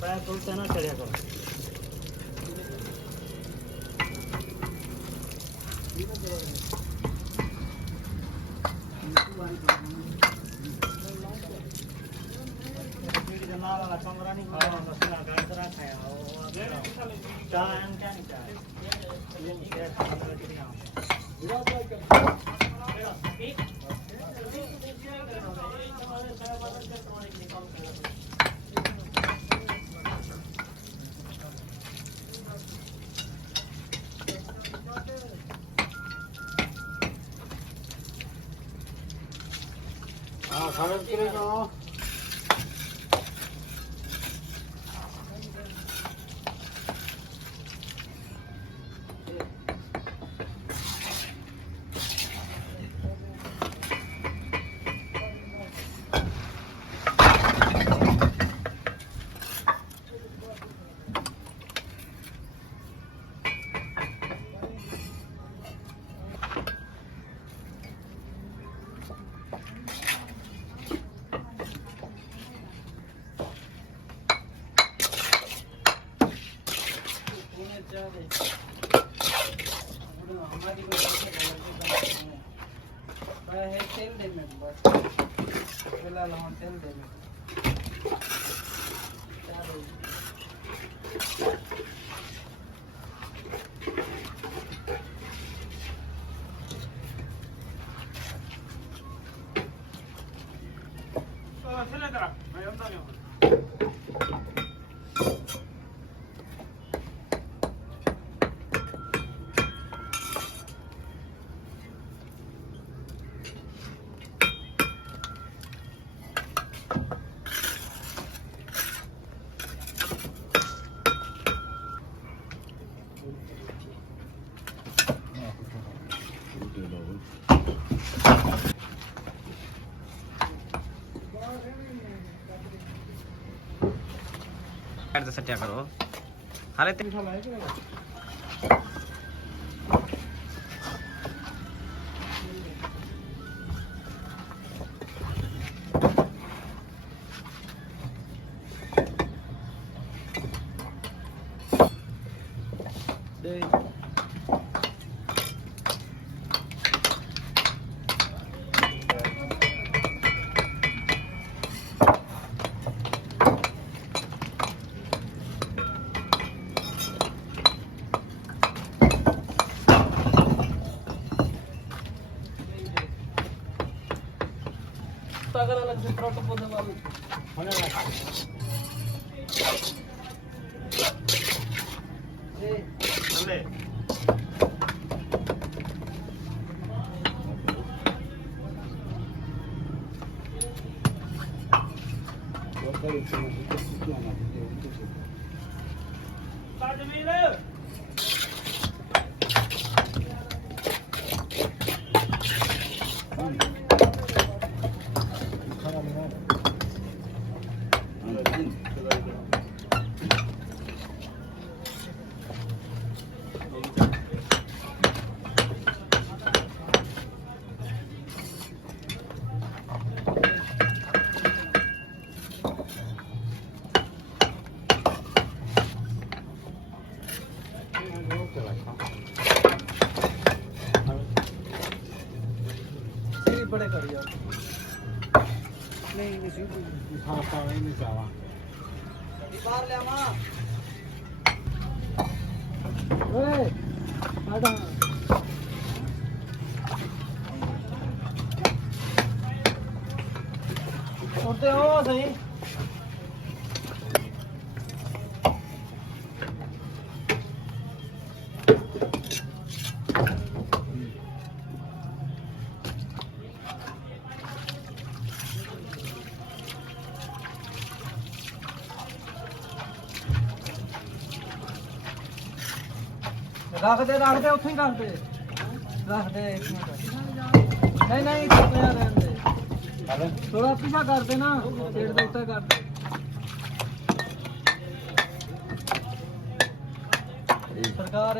पैर खोलते ना चढ़िया करो वाला कमरा नहीं खाया चाय क्या नहीं चाय हाँ खाना करेगा तेल दे में बस फिलहाल हम तेल दे में चले तेरा मैं अंदर नहीं हूं सट्या करो हाले ते अगर अलग से प्रोटो पौधे वाले होने लगा ए चले बड़े कर यार नहीं हाँ पानी नहीं जावा बाहर ले आमा ओए आड़ा उठते हो सही रख दे उठे ही रख दे एक मिनट नहीं रहने दे थोड़ा पीछा कर दे ना पेड़ दे उत्ते कर दे सरकार